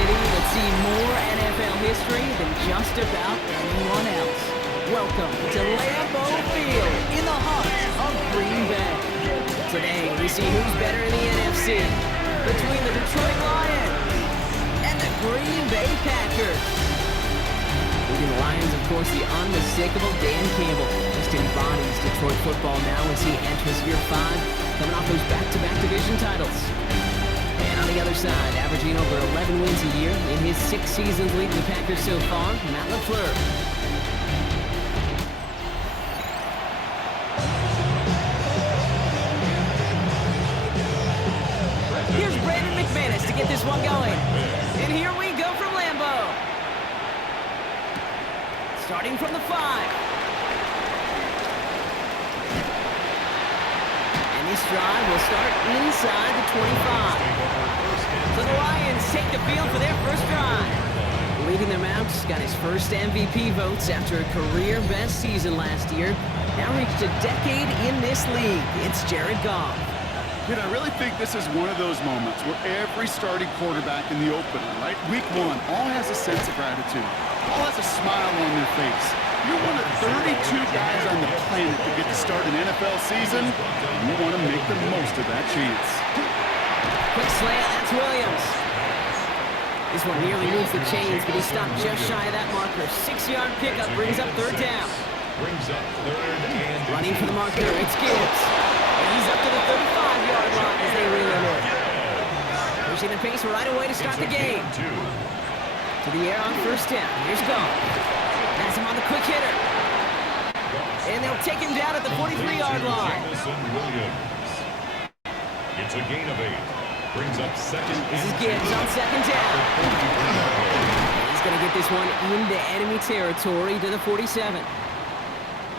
city that's seen more NFL history than just about anyone else. Welcome to Lambeau Field in the heart of Green Bay. Today, we see who's better in the NFC between the Detroit Lions and the Green Bay Packers. Leading the Lions, of course, the unmistakable Dan Campbell. Just embodies Detroit football now as he enters year 5, coming off those back-to-back division titles. And on the other side, averaging over 11 wins a year in his 6 seasons leading the Packers so far, Matt LaFleur. Here's Brandon McManus to get this one going. And here we go from Lambeau. Starting from the 5. And this drive will start inside the 25. So the Lions take the field for their first drive. Leading them out, got his first MVP votes after a career-best season last year. Now reached a decade in this league. It's Jared Goff. Dude, I really think this is one of those moments where every starting quarterback in the opener, right? Week 1, all has a sense of gratitude. All has a smile on their face. You're one of 32 guys on the planet that get to start an NFL season, and you want to make the most of that chance. Quick slant, that's Williams. This one nearly moves the chains, but he stopped just shy of that marker. 6-yard pickup brings up 3rd down. Running for the marker, it's Gibbs. And he's up to the 35-yard line as they reel him in. Pushing the pace right away to start the game. To the air on 1st down. Here's Goff. That's him on the quick hitter. And they'll take him down at the 43-yard line. It's a gain of 8. Brings up second. This is Gibbs on 2nd down. He's going to get this one into enemy territory to the 47.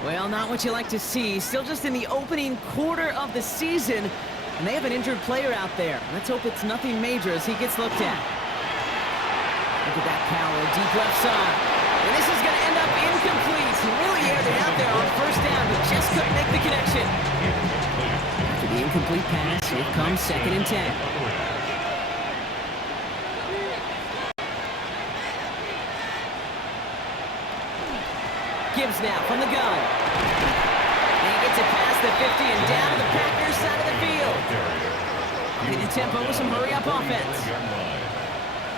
Well, not what you like to see. Still just in the opening quarter of the season. And they have an injured player out there. Let's hope it's nothing major as he gets looked at. Look at that power, deep left side. And this is going to end up incomplete. He really aired it out there on 1st down, but just couldn't make the connection. After the incomplete pass, here comes 2nd and 10. Gibbs now from the gun. And he gets it past the 50 and down to the Packers side of the field. Getting tempo with some hurry-up offense.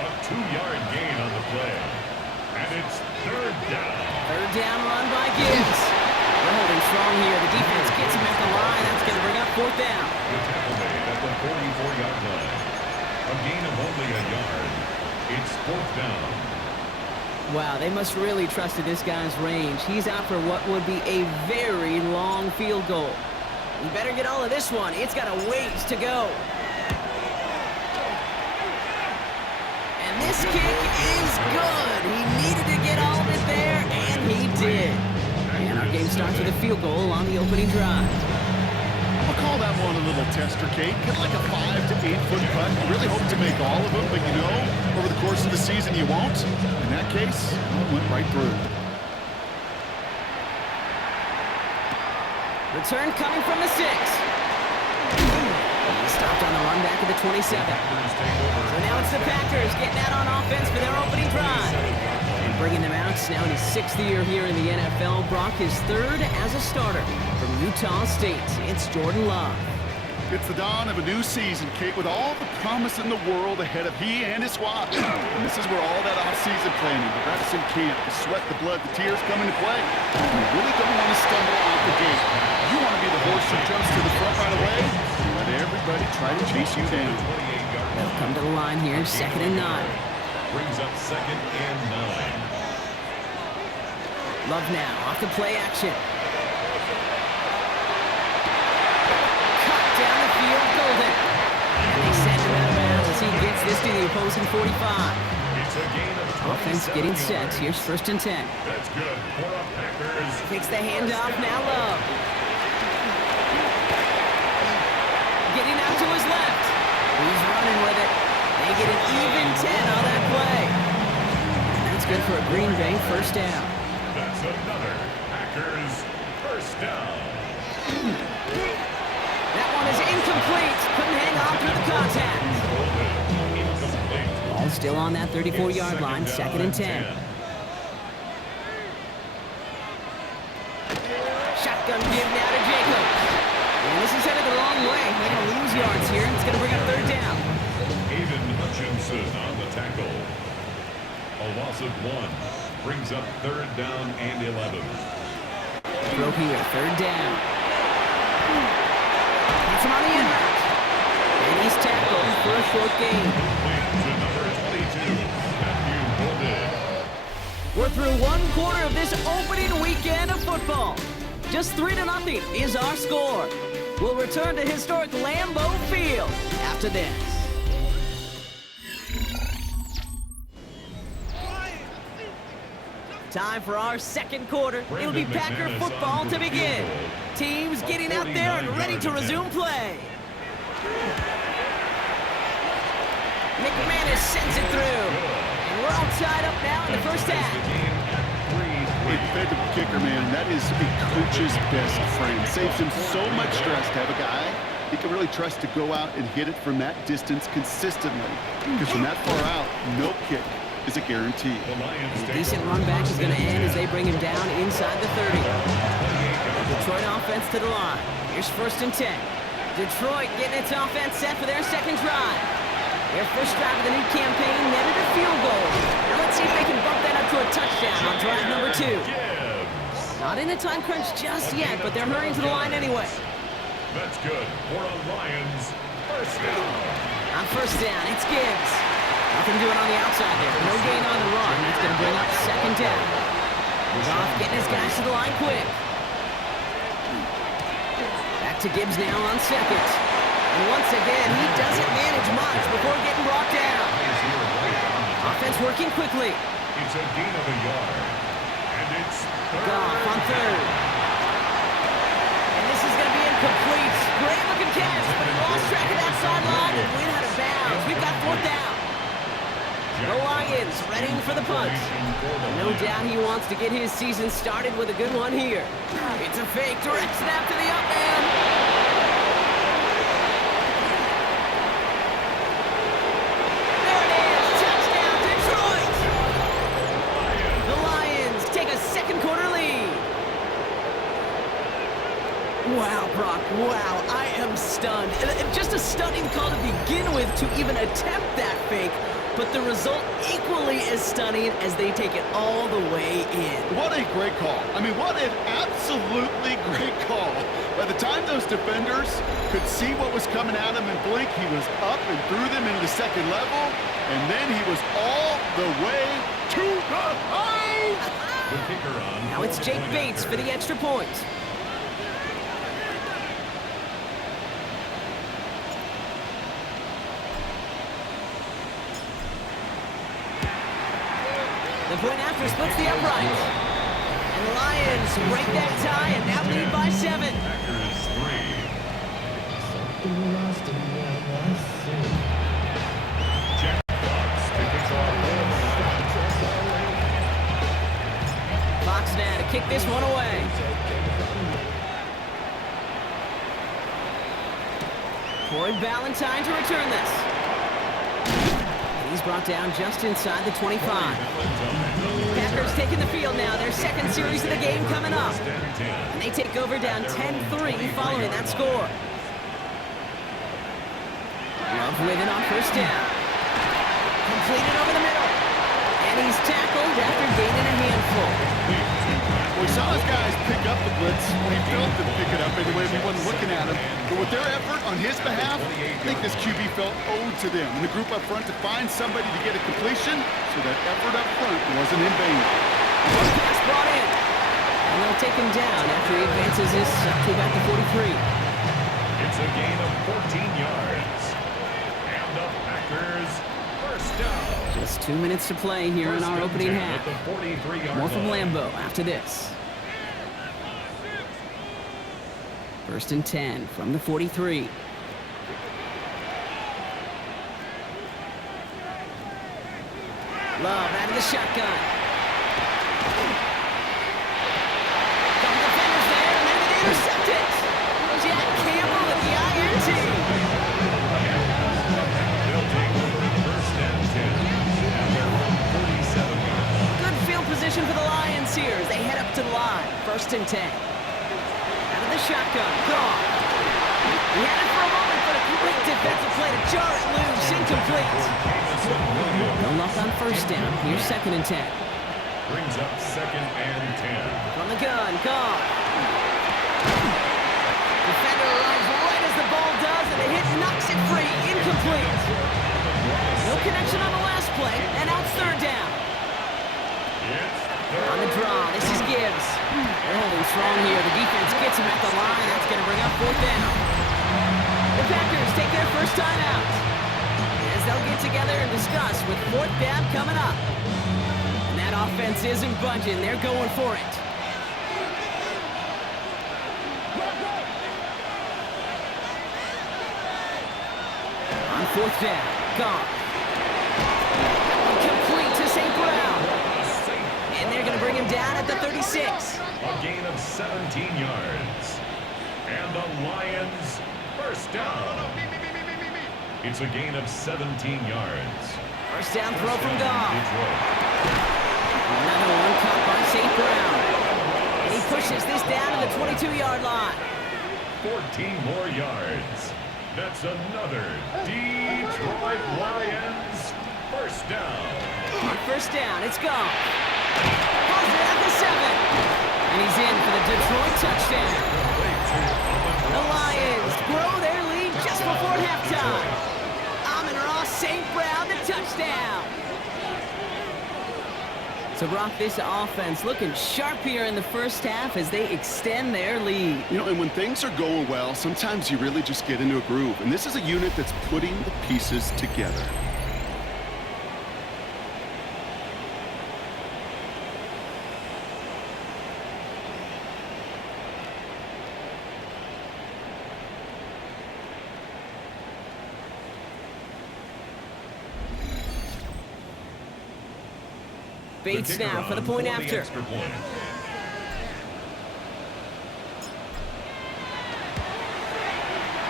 A 2-yard gain on the play. And it's 3rd down. 3rd down run by Gibbs. They're holding strong here. The defense gets him at the line. That's going to bring up 4th down. The tackle made at the 44-yard line. A gain of only a yard. It's 4th down. Wow, they must really trusted this guy's range. He's out for what would be a very long field goal. You better get all of this one. It's got a ways to go. And this kick is good. He needed to get all of it there, and he did. And our game starts with a field goal on the opening drive. I'll call that one a little tester, Kate. Get like a 5 to 8 foot putt. You really hope to make all of them, but you know, over the course of the season you won't. In that case, it went right through. Return coming from the 6. He stopped on the run back at the 27. So now it's the Packers getting out on offense for their opening drive. And bringing them out, now in his 6th year here in the NFL. Brock his 3rd as a starter from Utah State. It's Jordan Love. It's the dawn of a new season, Kate, with all the promise in the world ahead of he and his squad. And this is where all that off-season planning, the reps in camp, the sweat, the blood, the tears come into play. You really don't want to stumble out the gate. You want to be the horse who jumps to the front right away and let everybody try to chase you down. They'll come to the line here, 2nd and 9. Brings up 2nd and 9. Love now, off the play action. Down the field, Golden. And they send him out of bounds as he gets this to the opposing 45. It's a gain of 27. Offense getting set. Here's 1st and 10. That's good for the Packers. Takes the handoff, now Love. Getting out to his left. He's running with it. They get an even 10 on that play. And that's good for a Green Bay 1st down. That's another Packers 1st down. That one is incomplete. Couldn't hang on through the contact. Incomplete. Ball's still on that 34-yard line, second and 10. Shotgun give now to Jacobs. And this is headed the wrong way. They're going to lose yards here, and it's going to bring up third down. Aiden Hutchinson on the tackle. A loss of 1 brings up third down and 11. Throw here, third down. Gets him on the end route. And he's tackled for a short gain. To number 22, Matthew Golden. We're through one quarter of this opening weekend of football. Just 3-0 is our score. We'll return to historic Lambeau Field after this. Time for our second quarter. It'll be Packer football to begin. Teams getting out there and ready to resume play. McManus sends it through. And we're all tied up now in the first half. Hey, defensive kicker, man, that is a coach's best friend. Saves him so much stress to have a guy he can really trust to go out and hit it from that distance consistently. Because from that far out, no kick is a guarantee. Decent run back is going to end as they bring him down inside the 30. Detroit offense to the line. Here's first and 10. Detroit getting its offense set for their second drive. Their first drive of the new campaign netted a field goal. Now let's see if they can bump that up to a touchdown on drive number 2. Not in a time crunch just yet, but they're hurrying to the line anyway. That's good for a Lions first down. On first down, it's Gibbs. Nothing doing on the outside there. No gain on the run. That's going to bring up second down. Goff getting his guys to the line quick. Back to Gibbs now on second. And once again, he doesn't manage much before getting brought down. Offense working quickly. It's a gain of a yard. And it's Goff on third. And this is going to be incomplete. Great looking catch, but he lost track of that sideline and went out of bounds. We've got fourth down. The Lions ready for the punt. No doubt he wants to get his season started with a good one here. It's a fake direct snap to the up man. Wow, Brock, wow, I am stunned. Just a stunning call to begin with to even attempt that fake, but the result equally as stunning as they take it all the way in. What a great call. I mean, what an absolutely great call. By the time those defenders could see what was coming at him and blink, he was up and threw them into the second level, and then he was all the way to the hole. Now it's Jake Bates for the extra point. The point after splits the upright. And the Lions break that tie and now lead by 7. Packers 3. Jack Fox to kick off. Fox now to kick this one away. Corey Ballantyne to return this. He's brought down just inside the 25. Packers taking the field now. Their second series of the game coming up. And they take over down 10-3 following that score. Love with it on first down. Completed over the middle. And he's tackled after gaining a handful. We saw his guys pick up the blitz. We felt them pick it up anyway. We wasn't looking at him. But with their effort on his behalf, I think this QB felt owed to them. And the group up front to find somebody to get a completion, so that effort up front wasn't in vain. One pass brought in. And they'll take him down after he advances this up to about the 43. It's a gain of 14 yards. And the Packers first down. Just 2 minutes to play here in our opening half. More from Lambeau after this. First and 10 from the 43. Love out of the shotgun. Couple defenders there, and then they intercept it. Jack Campbell with the INT. They'll take over first and 10. 1st and 10. Out of the shotgun, Goff. He had it for a moment, but a great defensive play to jar it loose, incomplete. No luck on 1st down. Here's 2nd and 10. Brings up 2nd and 10. From the gun, Goff. Defender arrives right as the ball does, and the hit knocks it free, incomplete. No connection on the last play, and now it's 3rd down. On the draw, this is Gibbs. They're holding strong here. The defense gets him at the line. That's going to bring up 4th down. The Packers take their first time out, as they'll get together and discuss with 4th down coming up. And that offense isn't budging. They're going for it. On 4th down, Goff. Complete to St. Brown. And they're going to bring him down at the 36. A gain of 17 yards. And the Lions first down. It's a gain of 17 yards. First down throw from Goff. Detroit. Another one caught by St. Brown. And he pushes this down to the 22-yard line. 14 more yards. That's another Detroit Lions first down. On 1st down, it's Goff. Pulls it at the 7. And he's in for the Detroit touchdown. The Lions grow their lead just before halftime. Amon-Ra St. Brown, the touchdown. So, Brock, this offense looking sharp here in the first half as they extend their lead. You know, and when things are going well, sometimes you really just get into a groove. And this is a unit that's putting the pieces together. Bates now for the point after.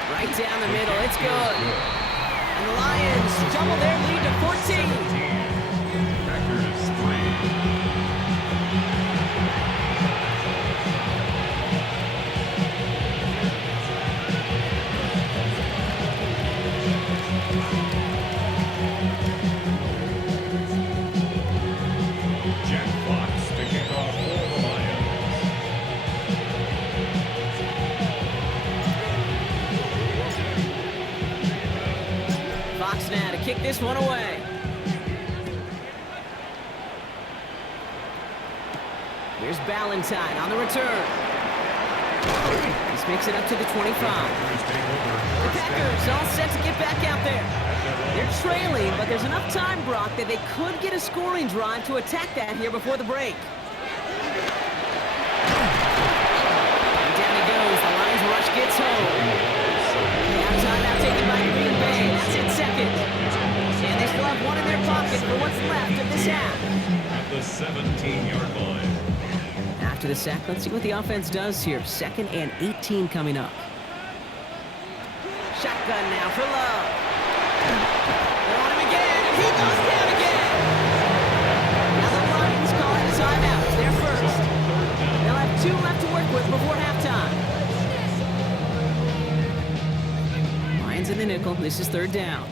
Right down the middle, it's good. And the Lions double their lead to 14. Packers 3. Jack Fox to kick off for the Lions. Fox now to kick this one away. Here's Ballantyne on the return. This makes it up to the 25. The Packers all set to get back out there. They're trailing, but there's enough time, Brock, that they could get a scoring drive to attack that here before the break. And down he goes. The Lions rush gets home. Now timeout taken by Green Bay. That's in 2nd. And they still have one in their pocket for what's left of this half. At the 17-yard line. After the sack, let's see what the offense does here. 2nd and 18 coming up. Shotgun now for Love. They're on him again, and he goes down again. Now the Lions calling a timeout. It's their first. They'll have 2 left to work with before halftime. Lions in the nickel. This is 3rd down.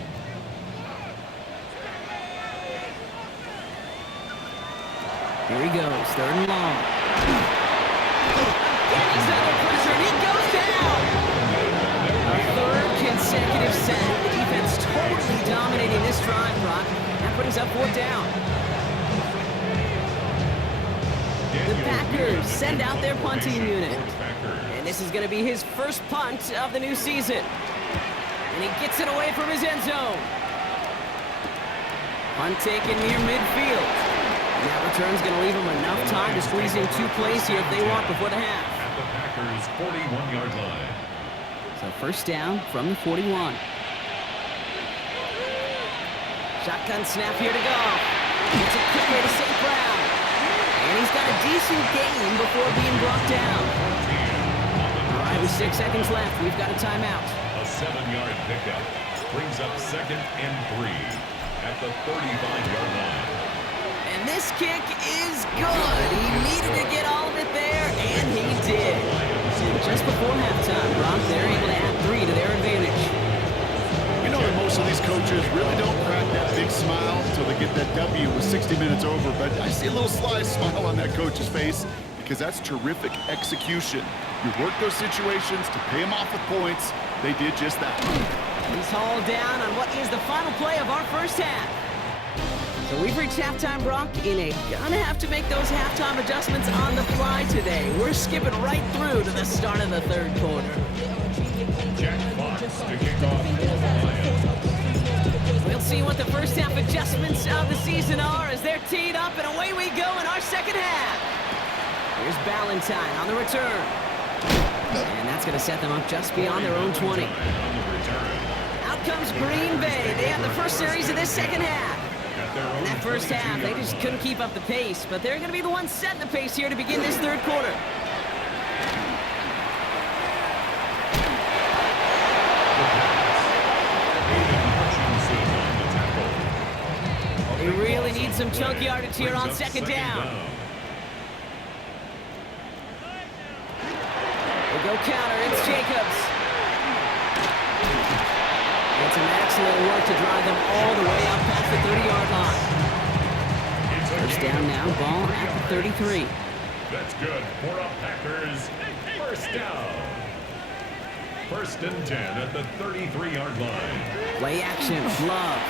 Here he goes, 3rd and long. He's under pressure, and he goes down. A 3rd consecutive sack. The defense totally dominating this drive, Brock. That brings up 4th down. The Packers send out their punting unit. And this is going to be his first punt of the new season. And he gets it away from his end zone. Punt taken near midfield. And that return's going to leave them enough time to squeeze in 2 plays here if they want before the half. At the Packers' 41-yard line. So 1st down from the 41. Shotgun snap here to go. It's a quick way to St. Brown. And he's got a decent gain before being brought down. All right, with 6 seconds left, we've got a timeout. A 7-yard pickup brings up 2nd and 3 at the 35-yard line. And And this kick is good. He needed to get all of it there, and he did. Just before halftime, Brock, they're able to add 3 to their advantage. You know that most of these coaches really don't crack that big smile until they get that W with 60 minutes over, but I see a little sly smile on that coach's face because that's terrific execution. You work those situations to pay them off with points. They did just that. He's hauled down on what is the final play of our first half. So we've reached halftime, Brock, gonna have to make those halftime adjustments on the fly today. We're skipping right through to the start of the third quarter. Jack Fox to kick off for the Lions. We'll see what the first half adjustments of the season are as they're teed up, and away we go in our second half. Here's Ballantyne on the return. And that's going to set them up just beyond their own 20. Out comes Green Bay. They have the first series of this second half. In that first half, they just couldn't keep up the pace, but they're going to be the ones setting the pace here to begin this third quarter. They really need some chunk yardage here on second down. They go counter. It's Jacobs. It's an excellent work to drive them all the way up past the 30-yard line. First down now, ball at the 33. That's good for a Packers first down. First and 10 at the 33-yard line. Play action, Love.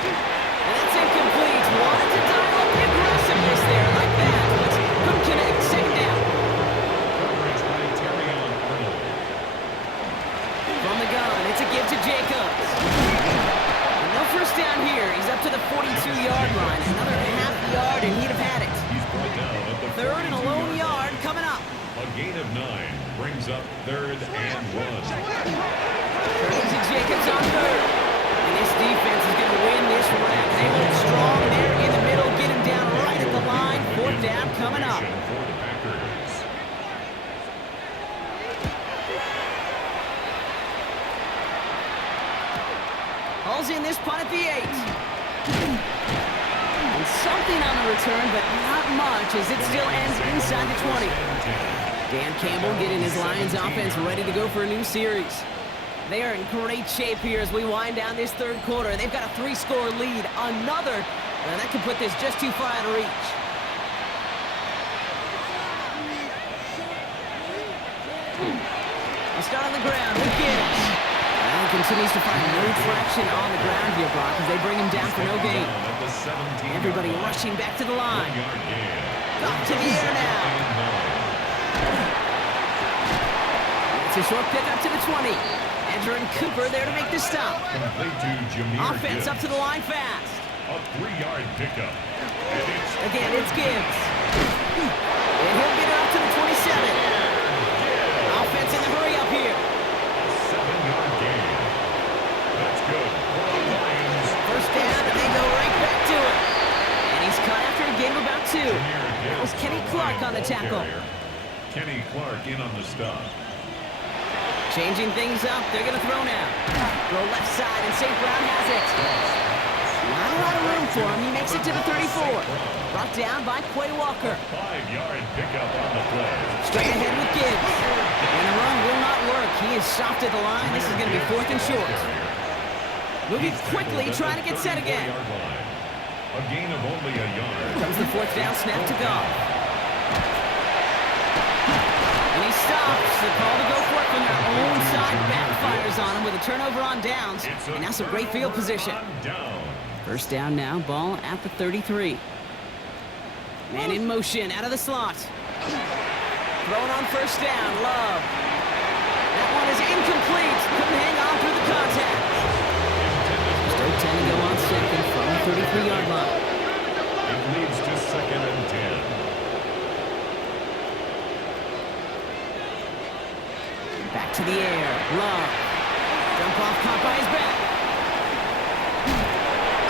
And that's incomplete. Wanted to dial up the aggressiveness there like that, but couldn't connect. Second down. Coverage by Terrion Arnold. From the gun, it's a give to Jacobs. And no first down here. He's up to the 42-yard line. Another half yard, and he'd have had it. He's brought down at the Third and a lone yard coming up. A gain of 9 brings up third and 1. Turning to Jacobs on third. And this defense is going to win this round. They hold strong there in the middle. Get him down right at the line. Fourth down coming up. For the Packers. Hall's in this punt at the 8. And something on the return, but not much as it still ends inside the 20. Dan Campbell getting his Lions offense ready to go for a new series. They are in great shape here as we wind down this third quarter. They've got a 3-score lead. Another, and that could put this just too far out of reach. We'll start on the ground with Gibbs. Allen continues to find no traction on the ground here, Brock, as they bring him down for no gain. Everybody rushing back to the line. Up to the air now. It's a short pick up to the 20. Andrew and Cooper there to make the stop. Offense up to the line fast. A 3-yard pickup. Again, it's Gibbs. And he'll get it up to the 27. Offense in the hurry up here. 7-yard gain. That's good for the Lions. First down, and they go right back to it. And he's cut after a gain of about 2. That was Kenny Clark on the tackle. Kenny Clark in on the stop. Changing things up, they're going to throw now. Go left side, and St. Brown has it. Not a lot of room for him. He makes it to the 34. Brought down by Quay Walker. 5-yard pickup on the play. Straight ahead with Gibbs. And the run will not work. He is stopped at the line. This is going to be 4th and short. Moving quickly, trying to get set again. A gain of only a yard. Comes the 4th down snap to Goff. And he stops. The call to go for it from their own side backfires on him with a turnover on downs. And now some great field position. First down now, ball at the 33. Man in motion, out of the slot. Thrown on first down, Love. That one is incomplete. Couldn't hang on through the contact. Still 10 to go on second from the 33-yard line. It leads to 2nd and 10. Back to the air, Love. Jump off, caught by his back.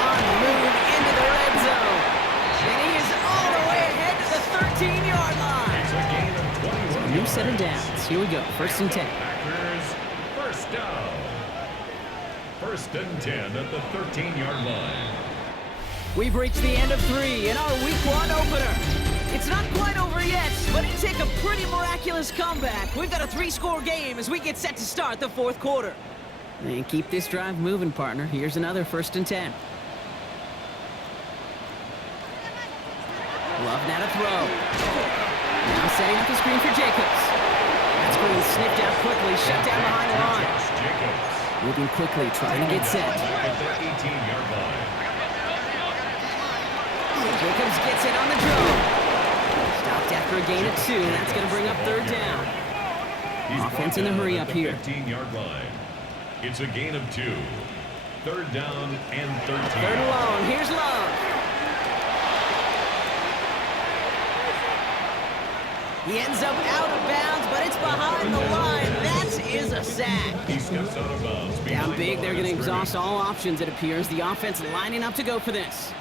On the move into the red zone. And he is all the way ahead to the 13-yard line. It's a gain of 21. New set of downs. Here we go, 1st and 10. Packers, first down. 1st and 10 at the 13-yard line. We've reached the end of 3 in our Week 1 opener. It's not quite over yet, but it took a pretty miraculous comeback. We've got a 3-score game as we get set to start the 4th quarter. And keep this drive moving, partner. Here's another 1st and 10. Love now to throw. Now setting up the screen for Jacobs. That screen sniffed out quickly, shut down behind the line. Moving quickly, trying to get set. Jacobs gets it on the draw. Stopped after a gain of 2. That's going to bring up 3rd down. Offense in the hurry up here. 15-yard line. It's a gain of 2. 3rd down and 13. 3rd and long. Here's Love. He ends up out of bounds, but it's behind the line. That is a sack. He steps out of bounds. Down big, they're going to exhaust all options, it appears. The offense lining up to go for this.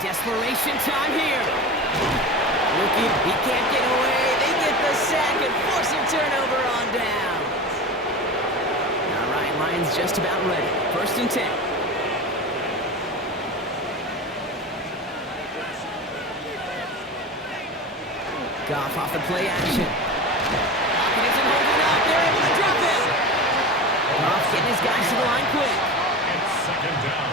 Desperation time here. Rookie, he can't get away. They get the sack and force a turnover on down. All right, Lions just about ready. 1st and 10. Goff off the play action. Hopkins isn't holding up. They're able to drop him. Goff getting his guys to the line quick. It's 2nd down.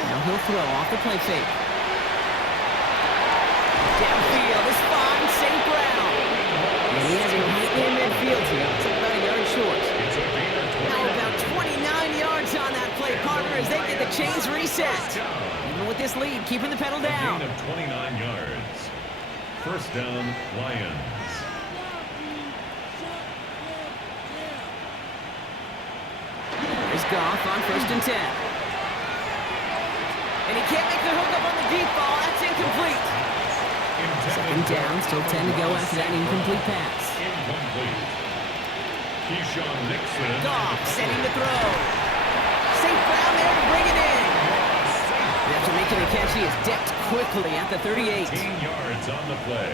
Now he'll throw off the play fake. Downfield is fine, St. Brown. And he has him right in midfield here. It's about a yard short. It's a gain of 20. Now about 29 yards on that play, partner, as they get the chains reset. Even with this lead, keeping the pedal down. A gain of 29 yards. 1st down, Lions. There's Goff on 1st and 10. And he can't make the hook up on the deep ball. That's incomplete. 2nd down, still 10 to go after that incomplete pass. Incomplete. Keyshawn Nixon. Goff setting the throw. St. Brown there to bring it in. After making the catch, he is decked quickly at the 38. 18 yards on the play.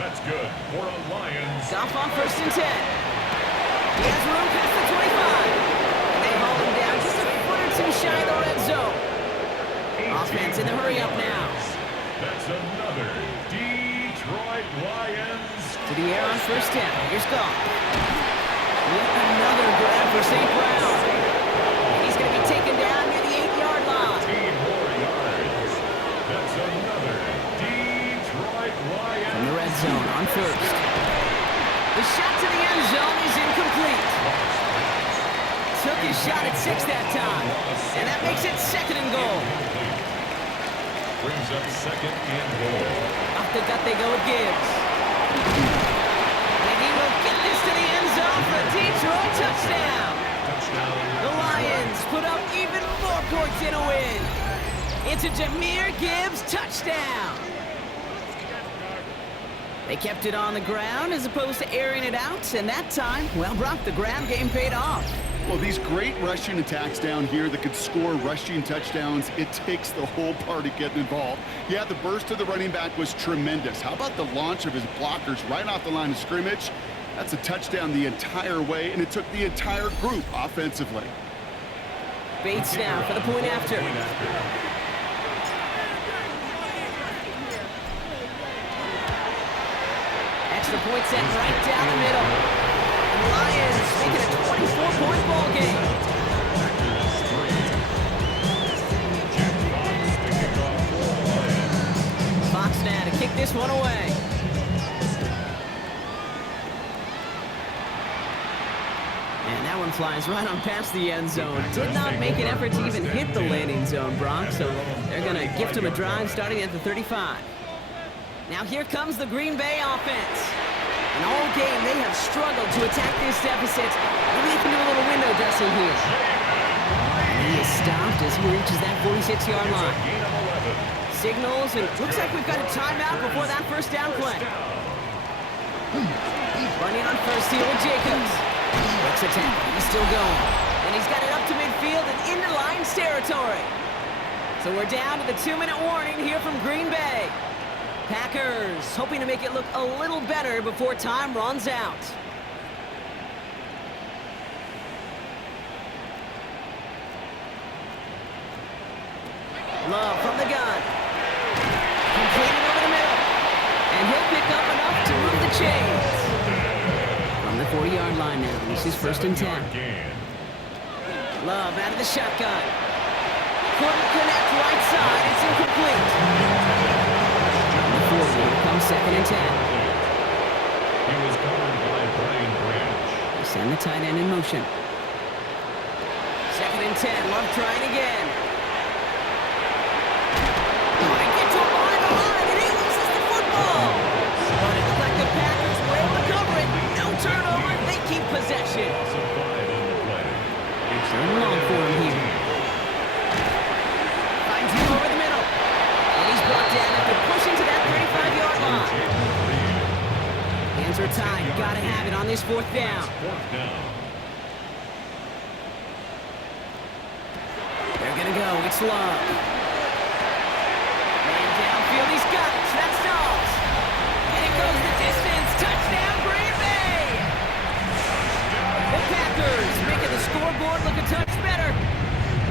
That's good for a Lions. Goff on 1st and 10. He has room past the 25. They haul him down just a foot or 2 shy of the red zone. Offense in the hurry up now. That's another Detroit Lions. To the air on 1st down. Here's Goff. Yet another grab for St. Brown. And he's going to be taken down near the 8-yard line. 18 more yards. That's another Detroit Lions. From the red zone on 1st. The shot to the end zone is incomplete. Took his shot at 6 that time. And that makes it 2nd and goal. Brings up 2nd and goal. Off the gut they go with Gibbs. And he will get this to the end zone for a Detroit touchdown. The Lions put up even more points in a win. It's a Jahmyr Gibbs touchdown. They kept it on the ground as opposed to airing it out, and that time, well, Brock, the ground game paid off. Well, these great rushing attacks down here that could score rushing touchdowns, it takes the whole party getting involved. Yeah, the burst of the running back was tremendous. How about the launch of his blockers right off the line of scrimmage? That's a touchdown the entire way, and it took the entire group offensively. Bates now for the point after. Extra point set right down the middle. Lions making a 24-point ball game. Fox now to kick this one away. And that one flies right on past the end zone. Did not make an effort to even hit the landing zone, Brock, so they're going to gift him a drive starting at the 35. Now here comes the Green Bay offense. And all game, they have struggled to attack this deficit. Maybe they can do a little window dressing here. And he is stopped as he reaches that 46-yard line. Signals, and looks like we've got a timeout before that 1st down play. Running on 1st here with Jacobs. Looks attack, he's still going. And he's got it up to midfield and into Lions territory. So we're down to the 2-minute warning here from Green Bay. Packers hoping to make it look a little better before time runs out. Love from the gun. Completed over the middle. And he'll pick up enough to move the chains. From the 40-yard line now. This is first and 10. Love out of the shotgun. Couldn't connect right side. It's incomplete. From the 40, here comes second and 10. He was covered by Brian Branch. They send the tight end in motion. Second and 10. Love trying again. Might get to him behind the line, and he loses the football. But it looked like the Packers were able to cover it. No turnover. They keep possession. Loss of 5 on the play. It's Third and long for him here. Finds him over the middle. And he's brought down after pushing to that 35-yard line. Hands are tied. Gotta have it on this fourth down. Fourth down. They're gonna go. It's Love. Man downfield. He's got it. That stalls. And it goes the distance. Touchdown, Green Bay. The Packers making the scoreboard look a touch better.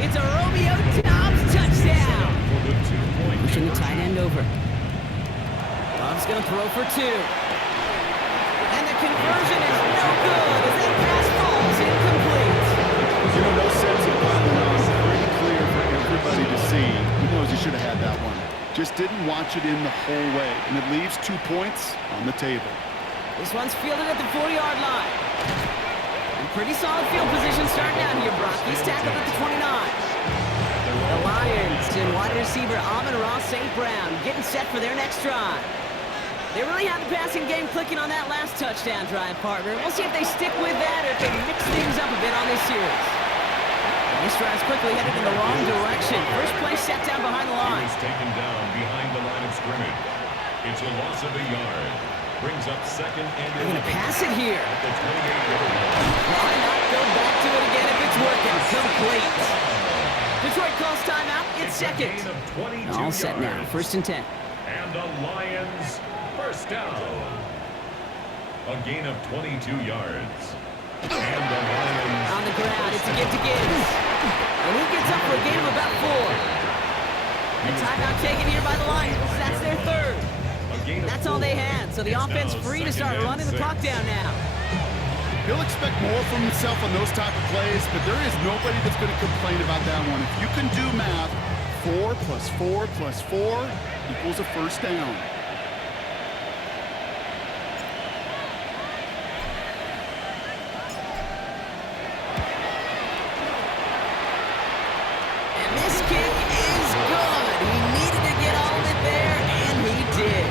It's a Romeo Doubs touchdown. For the 2-point Pushing the tight end over. Love's gonna throw for 2. And the conversion is no good as that pass falls incomplete. You know, no sense in piling on. Pretty clear for everybody to see. He knows he should have had that one. Just didn't watch it in the whole way. And it leaves 2 points on the table. This one's fielded at the 40-yard line. And pretty solid field position starting out here, Brock. He's tackled at the 29. The Lions and wide receiver Amon-Ra St. Brown getting set for their next drive. They really had the passing game clicking on that last touchdown drive, partner. We'll see if they stick with that or if they mix things up a bit on this series. And this drive's quickly headed in the wrong direction. First play set down behind the He line. was taken down behind the line of scrimmage. It's a loss of a yard. Brings up second and They're going to 11 pass it here. at the 28-yard line. Why not go back to it again if it's working? Complete. Detroit calls timeout. It's It's a second. gain of 22 All set now. yards. First and 10. And the Lions first down. A gain of 22 yards. And the Lions On the ground, it's a give to Gibbs. And he gets up for a gain of about 4. The timeout taken here by the Lions. That's their third. a gain of That's all they 4. had. So the It's offense now free to second start and running the 6. clock down now. He'll expect more from himself on those type of plays, but there is nobody that's going to complain about that one. If you can do math, 4 plus 4 plus 4 equals a first down. And this kick is good. He needed to get all of it there, and he did.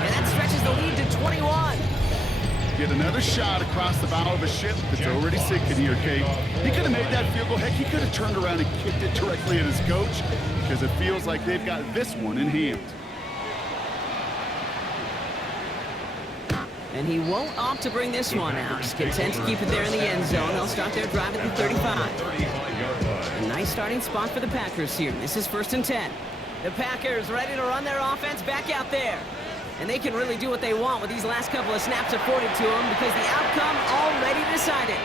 And that stretches the lead to 21. Get another shot across the bow of a ship that's already sinking here, Kate. He could have made that field goal. Heck, he could have turned around and kicked it directly at his coach because it feels like they've got this one in hand. And he won't opt to bring this one out. He's content to keep it there in the end zone. They'll start their drive at the 35. 35-yard line. A nice starting spot for the Packers here. This is first and 10. The Packers ready to run their offense back out there. And they can really do what they want with these last couple of snaps afforded to them because the outcome already decided.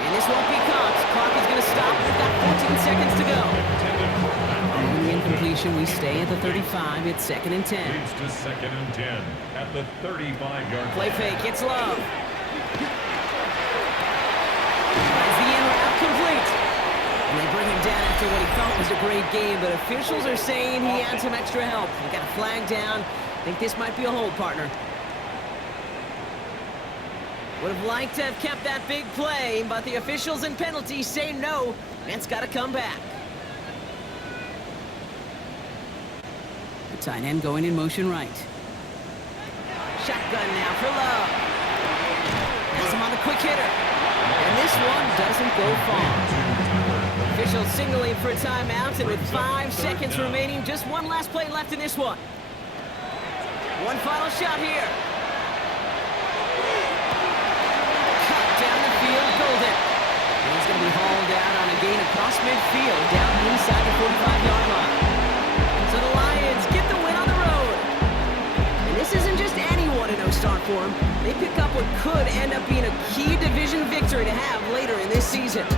And this won't be caught. Clock is going to stop. We've got 14 seconds to go. And the incompletion, we stay at the 35. It's second and 10. Leads to second and 10 at the 35-yard Play line. fake. It's Love. Finds the in route complete. And they bring him down after what he thought was a great game, but officials are saying he had some extra help. He got a flag down. Think this might be a hold, partner. Would have liked to have kept that big play, but the officials and penalties say no. Man's got to come back. The tight end going in motion right. Shotgun now for Love. Has him on the quick hitter. And this one doesn't go far. Officials signaling for a timeout, and with 5 seconds remaining, just one last play left in this one. One final shot here. Cut down the field, Golden. And he's going to be hauled out on a gain across midfield, down inside the 45-yard line. So the Lions get the win on the road. And this isn't just any 1-0 start for them. They pick up what could end up being a key division victory to have later in this season.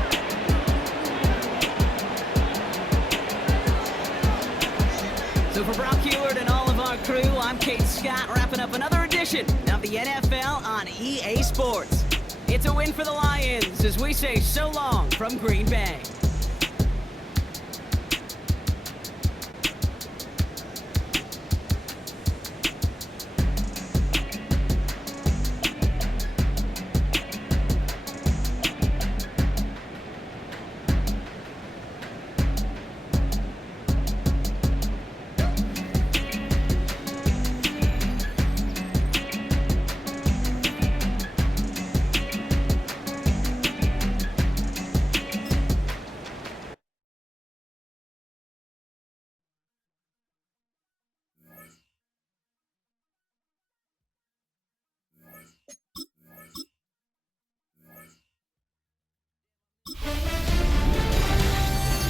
crew, I'm Kate Scott, wrapping up another edition of the NFL on EA Sports. It's a win for the Lions as we say so long from Green Bay.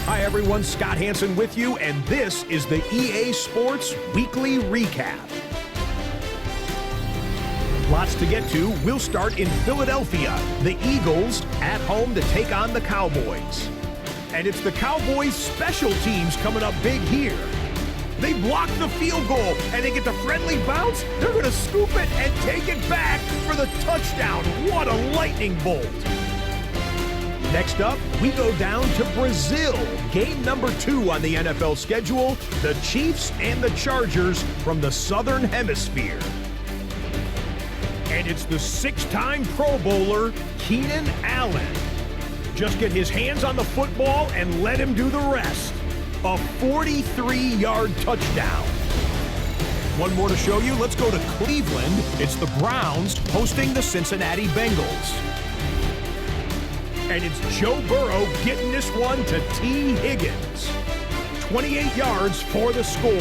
Hi everyone, Scott Hansen with you, and this is the EA Sports Weekly Recap. Lots to get to. We'll start in Philadelphia. The Eagles at home to take on the Cowboys. And it's the Cowboys special teams coming up big here. They block the field goal, and they get the friendly bounce. They're going to scoop it and take it back for the touchdown. What a lightning bolt. Next up, we go down to Brazil. Game number 2 on the NFL schedule, the Chiefs and the Chargers from the Southern Hemisphere. And it's the 6-time Pro Bowler, Keenan Allen. Just get his hands on the football and let him do the rest. A 43-yard touchdown. One more to show you. Let's go to Cleveland. It's the Browns hosting the Cincinnati Bengals. And it's Joe Burrow getting this one to T. Higgins. 28 yards for the score.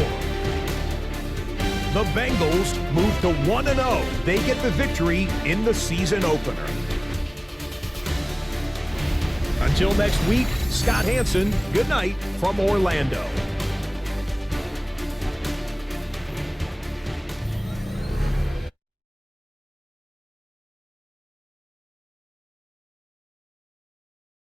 The Bengals move to 1-0. They get the victory in the season opener. Until next week, Scott Hansen, good night from Orlando.